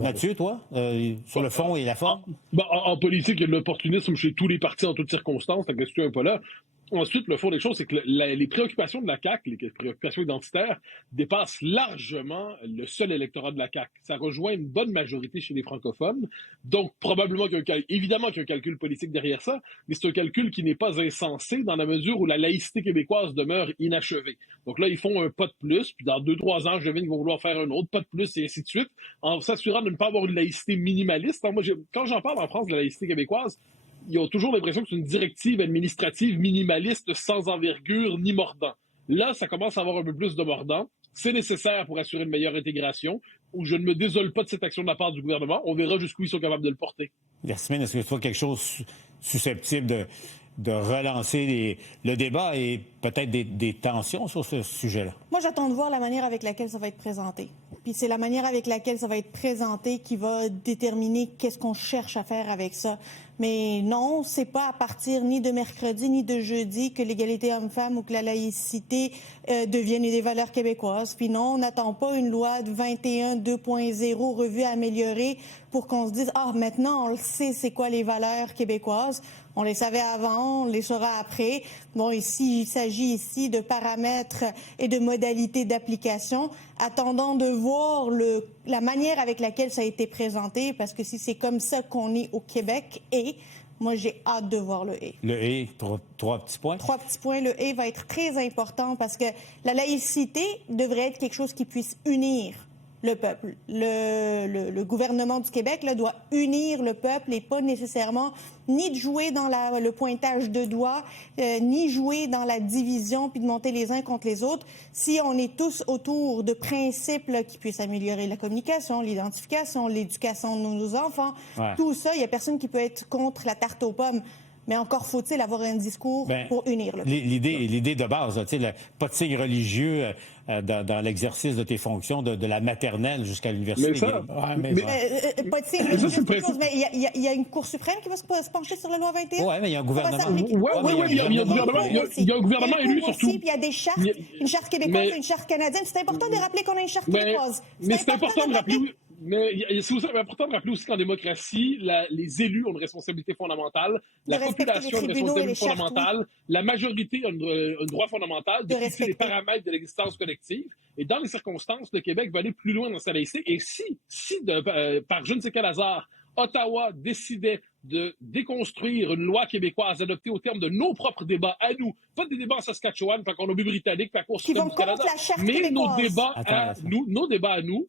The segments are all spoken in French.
Mathieu, toi, sur le fond et la forme? En politique, il y a de l'opportunisme chez tous les partis en toutes circonstances, la question n'est pas là. Ensuite, le fond des choses, c'est que les préoccupations de la CAQ, les préoccupations identitaires, dépassent largement le seul électorat de la CAQ. Ça rejoint une bonne majorité chez les francophones. Donc, probablement évidemment qu'il y a un calcul politique derrière ça, mais c'est un calcul qui n'est pas insensé dans la mesure où la laïcité québécoise demeure inachevée. Donc là, ils font un pas de plus, puis dans 2-3 ans, je devine qu'ils vont vouloir faire un autre pas de plus, et ainsi de suite, en s'assurant de ne pas avoir une laïcité minimaliste. Alors, moi, quand j'en parle en France de la laïcité québécoise, ils ont toujours l'impression que c'est une directive administrative minimaliste sans envergure ni mordant. Là, ça commence à avoir un peu plus de mordant. C'est nécessaire pour assurer une meilleure intégration, où je ne me désole pas de cette action de la part du gouvernement. On verra jusqu'où ils sont capables de le porter. Yasmine, est-ce que tu vois quelque chose susceptible de relancer le débat et peut-être des tensions sur ce sujet-là? Moi, j'attends de voir la manière avec laquelle ça va être présenté. Puis c'est la manière avec laquelle ça va être présenté qui va déterminer qu'est-ce qu'on cherche à faire avec ça. Mais non, c'est pas à partir ni de mercredi ni de jeudi que l'égalité homme-femme ou que la laïcité deviennent des valeurs québécoises. Puis non, on n'attend pas une loi de 21 2.0 revue améliorée pour qu'on se dise « Ah, maintenant, on le sait, c'est quoi les valeurs québécoises. On les savait avant, on les saura après. » Bon, ici, il s'agit ici de paramètres et de modalités d'application. Attendant de voir la manière avec laquelle ça a été présenté, parce que si c'est comme ça qu'on est au Québec, moi, j'ai hâte de voir le « et ». Le « et », trois petits points? 3 petits points. Le « et » va être très important parce que la laïcité devrait être quelque chose qui puisse unir le peuple. Le gouvernement du Québec là, doit unir le peuple et pas nécessairement ni de jouer dans le pointage de doigts, ni jouer dans la division puis de monter les uns contre les autres. Si on est tous autour de principes là, qui puissent améliorer la communication, l'identification, l'éducation de nos enfants, tout ça, il n'y a personne qui peut être contre la tarte aux pommes. Mais encore faut-il avoir un discours pour unir le peuple. L'idée de base, pas de signe religieux dans l'exercice de tes fonctions, de la maternelle jusqu'à l'université. Pas de signe religieux, mais il y a une Cour suprême qui va se pencher sur la loi 21. Oui, mais il y a un gouvernement. Il y a un gouvernement élu surtout. Puis il y a des chartes, une charte québécoise et une charte canadienne. C'est important de rappeler qu'on a une charte québécoise. Mais c'est important de rappeler... Mais c'est important de rappeler aussi qu'en démocratie, les élus ont une responsabilité fondamentale, la population a une responsabilité fondamentale, la majorité a un droit fondamental de fixer les paramètres de l'existence collective. Et dans les circonstances, le Québec va aller plus loin dans sa laïcité. Et si par je ne sais quel hasard, Ottawa décidait de déconstruire une loi québécoise adoptée au terme de nos propres débats à nous, pas des débats en Saskatchewan, par Colombie-Britannique, par Cour suprême du Canada, mais nos débats à nous,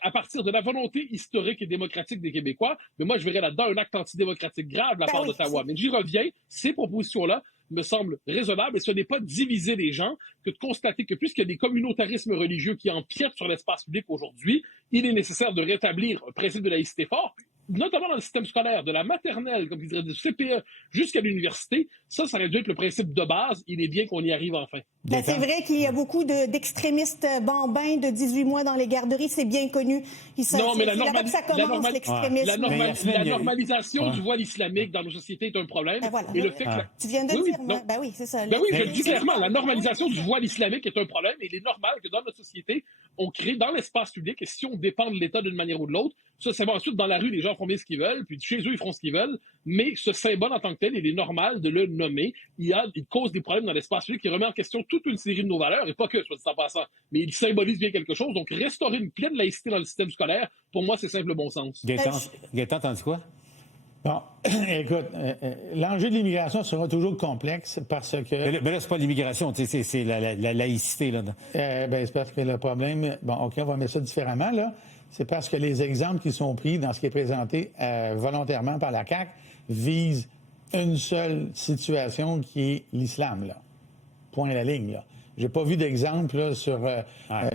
à partir de la volonté historique et démocratique des Québécois. Mais moi, je verrais là-dedans un acte antidémocratique grave de la part d'Ottawa. Mais j'y reviens, ces propositions-là me semblent raisonnables et ce n'est pas diviser les gens que de constater que puisqu'il y a des communautarismes religieux qui empiètent sur l'espace public aujourd'hui, il est nécessaire de rétablir un principe de laïcité fort, notamment dans le système scolaire, de la maternelle, comme je dirais, du CPE jusqu'à l'université. Ça aurait dû être le principe de base. Il est bien qu'on y arrive enfin. C'est vrai qu'il y a beaucoup d'extrémistes bambins de 18 mois dans les garderies, c'est bien connu. Non, mais là-bas que ça commence, l'extrémisme. La normalisation du voile islamique dans nos sociétés est un problème. Et le fait que tu viens de le dire. Oui, c'est ça. Oui, je le dis clairement. La normalisation du voile islamique est un problème. Et il est normal que dans notre société, on crée dans l'espace public, et si on dépend de l'État d'une manière ou de l'autre, ça, c'est bon. Ensuite, dans la rue, les gens font bien ce qu'ils veulent, puis chez eux, ils feront ce qu'ils veulent, mais ce symbole en tant que tel, il est normal de le nommer. Il cause des problèmes dans l'espace public, il remet en question toute une série de nos valeurs, et pas que, soit dit en passant, mais il symbolise bien quelque chose. Donc, restaurer une pleine laïcité dans le système scolaire, pour moi, c'est simple bon sens. Gaëtan, t'en dis quoi? Bon, écoute, l'enjeu de l'immigration sera toujours complexe parce que... Mais là, c'est pas l'immigration, c'est la laïcité. Là. C'est parce que le problème... Bon, OK, on va mettre ça différemment, là. C'est parce que les exemples qui sont pris dans ce qui est présenté volontairement par la CAQ visent une seule situation qui est l'islam, là. Point à la ligne, là. J'ai pas vu d'exemple là,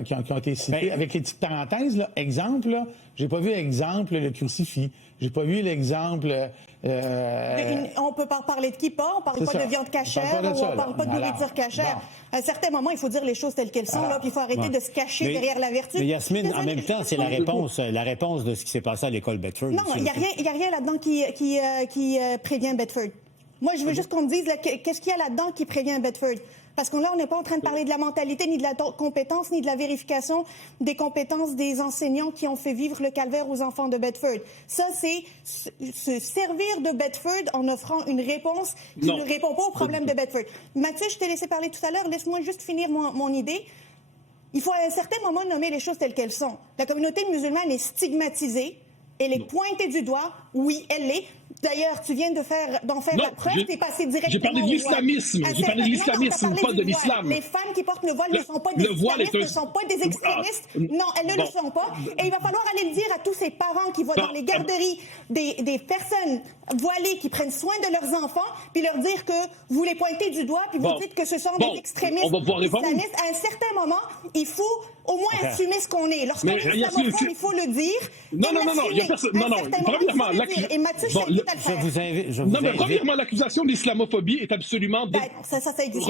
qui ont été cités. Avec les petites parenthèses, là, exemple, là, j'ai pas vu exemple le crucifix. J'ai pas vu l'exemple... On peut pas parler de kippa, on parle pas de viande cachère, on parle pas de nourriture cachère. À un certain moment, il faut dire les choses telles qu'elles sont, là, puis il faut arrêter de se cacher derrière la vertu. Mais Yasmine, en même temps, c'est la réponse de ce qui s'est passé à l'école Bedford. Non, il y a rien là-dedans qui prévient Bedford. Moi, je veux juste qu'on me dise, qu'est-ce qu'il y a là-dedans qui prévient Bedford? Parce que là, on n'est pas en train de parler de la mentalité, ni de la compétence, ni de la vérification des compétences des enseignants qui ont fait vivre le calvaire aux enfants de Bedford. Ça, c'est se servir de Bedford en offrant une réponse qui ne répond pas au problème de Bedford. Mathieu, je t'ai laissé parler tout à l'heure. Laisse-moi juste finir mon idée. Il faut à un certain moment nommer les choses telles qu'elles sont. La communauté musulmane est stigmatisée. Elle est pointée du doigt. Oui, elle l'est. D'ailleurs, tu viens d'en faire la preuve. Tu es passé directement j'ai parlé de l'islamisme. J'ai parlé de l'islamisme, pas de l'islam. Les femmes qui portent le voile ne sont pas des islamistes, ne sont pas des extrémistes. Non, elles ne le sont pas. Et il va falloir aller le dire à tous ces parents qui voient dans les garderies des personnes voilées qui prennent soin de leurs enfants, puis leur dire que vous les pointez du doigt, puis vous dites que ce sont des extrémistes islamistes. À un certain moment, il faut au moins assumer ce qu'on est. Lorsqu'on est islamophobe, il faut le dire. Non, il y a personne. Non, premièrement, et Mathieu, je t'invite à le faire. Non, mais premièrement, l'accusation d'islamophobie est absolument ça existe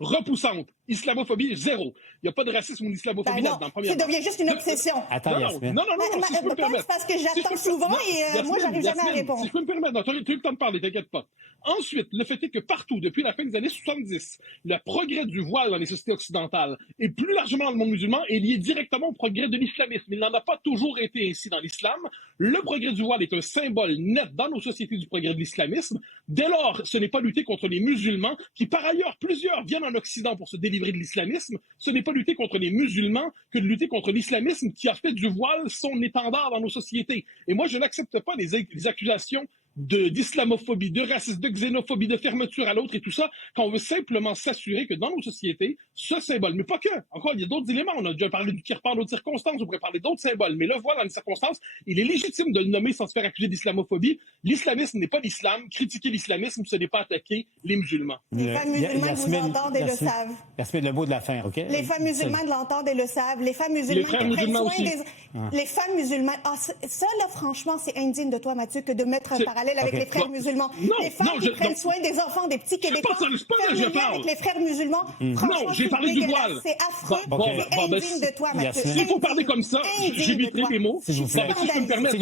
repoussante. Islamophobie, zéro. Il n'y a pas de racisme ou d'islamophobie là-dedans. Ça devient juste une obsession. Attends, non, si je peux me permettre. Parce que j'attends souvent et moi, j'arrive jamais à répondre. Si je peux me permettre, tu as eu le temps de parler, t'inquiète pas. Ensuite, le fait est que partout, depuis la fin des années 70, le progrès du voile dans les sociétés occidentales et plus largement dans le monde musulman est lié directement au progrès de l'islamisme. Il n'en a pas toujours été ainsi dans l'islam. Le progrès du voile est un symbole net dans nos sociétés du progrès de l'islamisme. Dès lors, ce n'est pas lutter contre les musulmans, qui par ailleurs, plusieurs viennent en Occident pour se délivrer de l'islamisme. Ce n'est pas lutter contre les musulmans que de lutter contre l'islamisme qui a fait du voile son étendard dans nos sociétés. Et moi, je n'accepte pas les accusations d'islamophobie, de racisme, de xénophobie, de fermeture à l'autre et tout ça, quand on veut simplement s'assurer que dans nos sociétés, ce symbole, mais pas que, encore, il y a d'autres éléments, on a déjà parlé du kirpan dans d'autres circonstances, on pourrait parler d'autres symboles, mais le voile dans les circonstances, il est légitime de le nommer sans se faire accuser d'islamophobie. L'islamisme n'est pas l'islam, critiquer l'islamisme, ce n'est pas attaquer les musulmans. Les femmes musulmanes vous entendent et le savent. Yasmine, le mot de la fin, OK? Les femmes musulmanes l'entendent et le savent. Les femmes musulmanes qui prennent soin des... Les femmes musulmanes... ça, là, franchement, c'est indigne de toi, Mathieu, que de mettre un parallèle avec les frères musulmans. Les femmes qui prennent soin des enfants, des petits Québécois, avec les frères musulmans, franchement, j'ai parlé du voile. C'est affreux, c'est indigne de toi, Mathieu. S'il faut parler comme ça, j'éviterai mes mots. S'il vous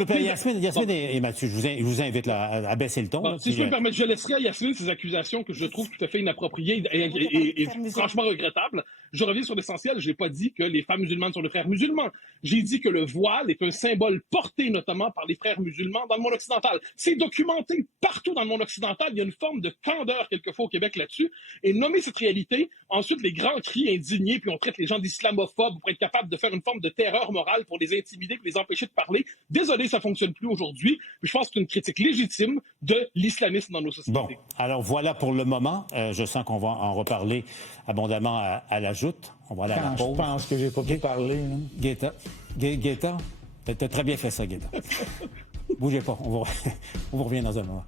plaît, Yasmine et Mathieu, je vous invite à baisser le ton. Si je peux me permettre, je laisserai à Yasmine ces accusations que je trouve tout à fait inappropriées et franchement regrettables. Je reviens sur l'essentiel. Je n'ai pas dit que les femmes musulmanes sont des frères musulmans. J'ai dit que le voile est un symbole porté notamment par les frères musulmans dans le monde occidental. C'est documenté partout dans le monde occidental. Il y a une forme de candeur quelquefois au Québec là-dessus. Et nommer cette réalité, ensuite les grands cris indignés, puis on traite les gens d'islamophobes pour être capable de faire une forme de terreur morale pour les intimider, pour les empêcher de parler. Désolé, ça ne fonctionne plus aujourd'hui. Je pense que c'est une critique légitime de l'islamisme dans nos sociétés. Bon, alors voilà pour le moment. Je sens qu'on va en reparler abondamment à la joute. On va aller à la pause. Je pense que j'ai pas pu parler. Gaëtan, t'as très bien fait ça, Gaëtan. Bougez pas, on vous revient dans un moment.